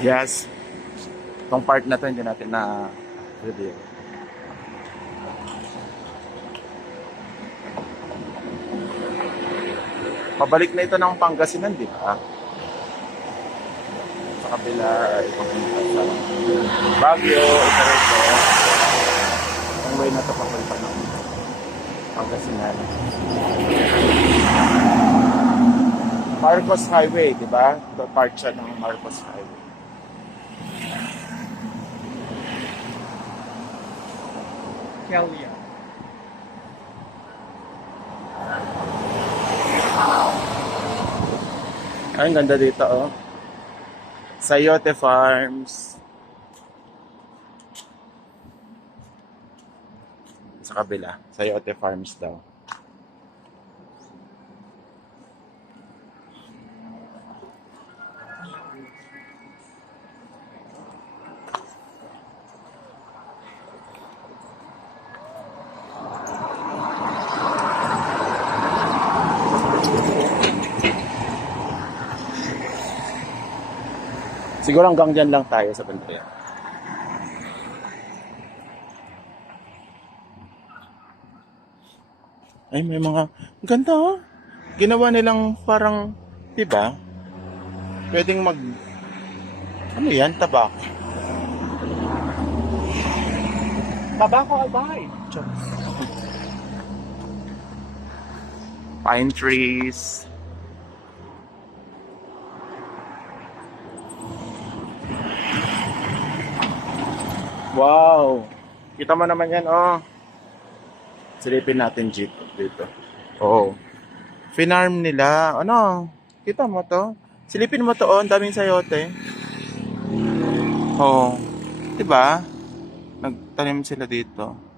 Yes, itong part na to hindi natin na review. Pabalik na ito ng Pangasinan, di ba? Sa kabila ay papunta sa Baguio, ito rin ito. Ang way na ito papunta ng Pangasinan. Marcos Highway, di ba? Ito part siya ng Marcos Highway. Kelia. Ay, ang ganda dito, oh. Sayote Farms. Sa kabila, Sayote Farms daw. Siguro hanggang dyan lang tayo sa Bantayan. Ay, may mga ganda, oh. Ginawa nilang parang, 'di ba? Pwedeng mag ano 'yan, tabak. Tabako albay. Pine trees. Wow. Kita mo naman 'yan, oh. Silipin natin dito. Oo. Finarm nila. Ano? Kita mo to? Silipin mo to, oh. Ang daming sayote. Oo. Diba? Nagtanim sila dito.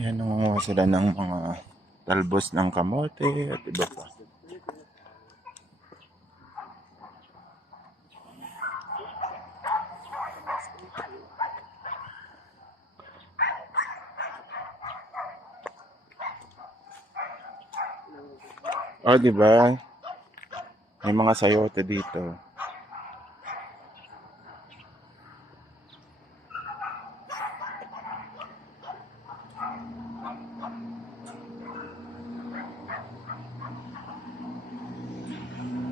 Yan, nangunguha sila ng mga talbos ng kamote at iba pa. Oh, di ba? May mga sayote dito.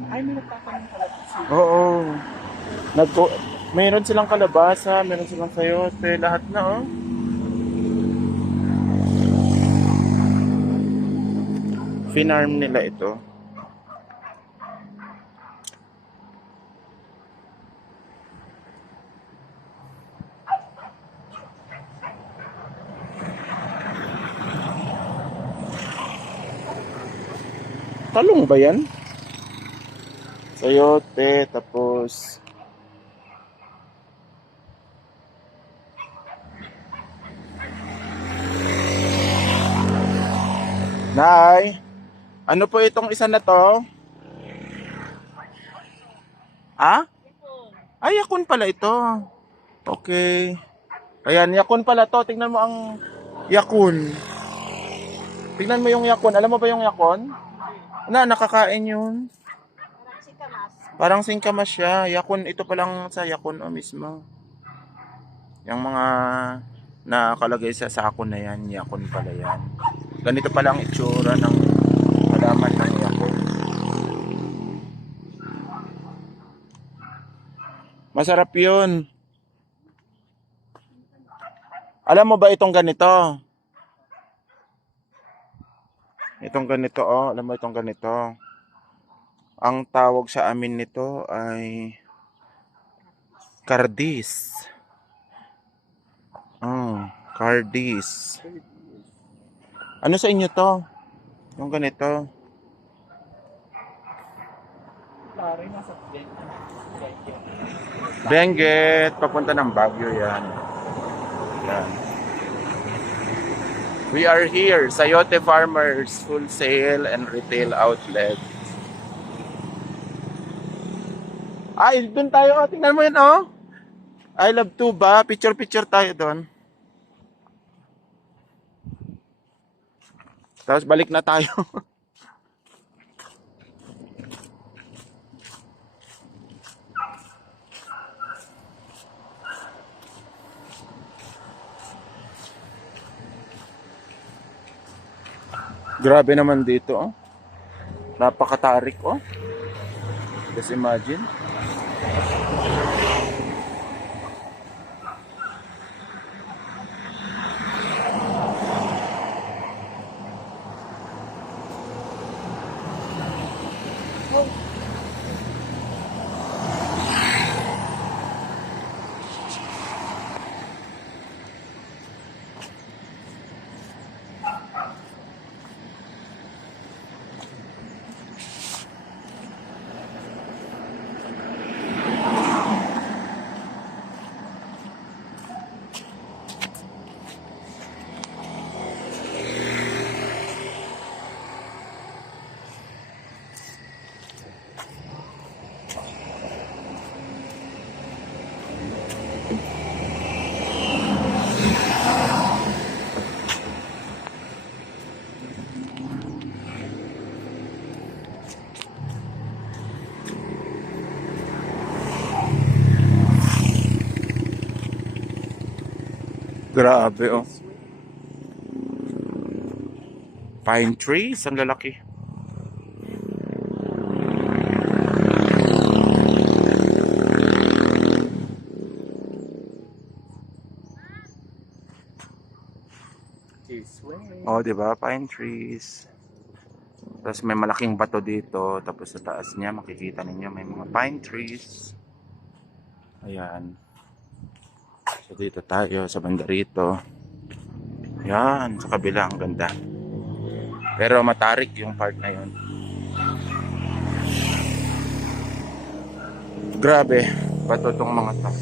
Ay, may nagtatanim pala dito. Oo. Mayroon silang kalabasa, mayroon silang sayote, lahat na, oh. Finarm nila ito. Talong ba yan? Sayote, tapos Nay, ano po itong isa na to? Ah? Ay, yakun pala ito. Okay. Ayan, yakun pala to. Tingnan mo ang yakun. Tingnan mo yung yakun. Alam mo ba yung yakun? Nakakain yun. Parang singkamas siya. Yakun, ito palang sa yakun o mismo. Yung mga nakalagay sa sako na yan, yakun pala yan. Ganito pala ang itsura ng halaman ng yakun. Masarap yun. Alam mo ba itong ganito? Itong ganito, oh. Alam mo itong ganito? Ang tawag sa amin nito ay kardis. Kardis. Ano sa inyo to? Yung ganito. Pare, nasa Benguet, papunta ng Baguio yan. Yan. We are here, Sayote Farmers Wholesale and Retail Outlet. Ay, doon tayo. Oh. Tingnan mo yun, oh. I love Tuba. Picture-picture tayo doon. Tapos balik na tayo. Grabe naman dito, oh. Napakatarik, oh. Just imagine. Grabe, oh. Pine trees, ang lalaki. This way. Oh, di ba? Pine trees. Tapos may malaking bato dito. Tapos sa taas niya, makikita ninyo may mga pine trees. Ayan. So dito tayo sa banda rito. Ayan, sa kabila, ang ganda. Pero matarik yung part na yun. Grabe, bato tong mga to.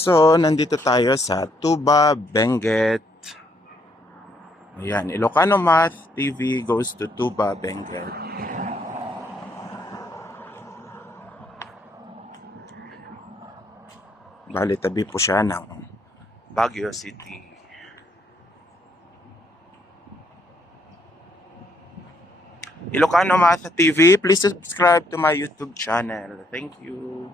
So, nandito tayo sa Tuba, Benguet. Ayan, Ilocano Math TV goes to Tuba, Benguet. Bali, tabi po siya ng Baguio City. Ilocano Math TV, please subscribe to my YouTube channel. Thank you.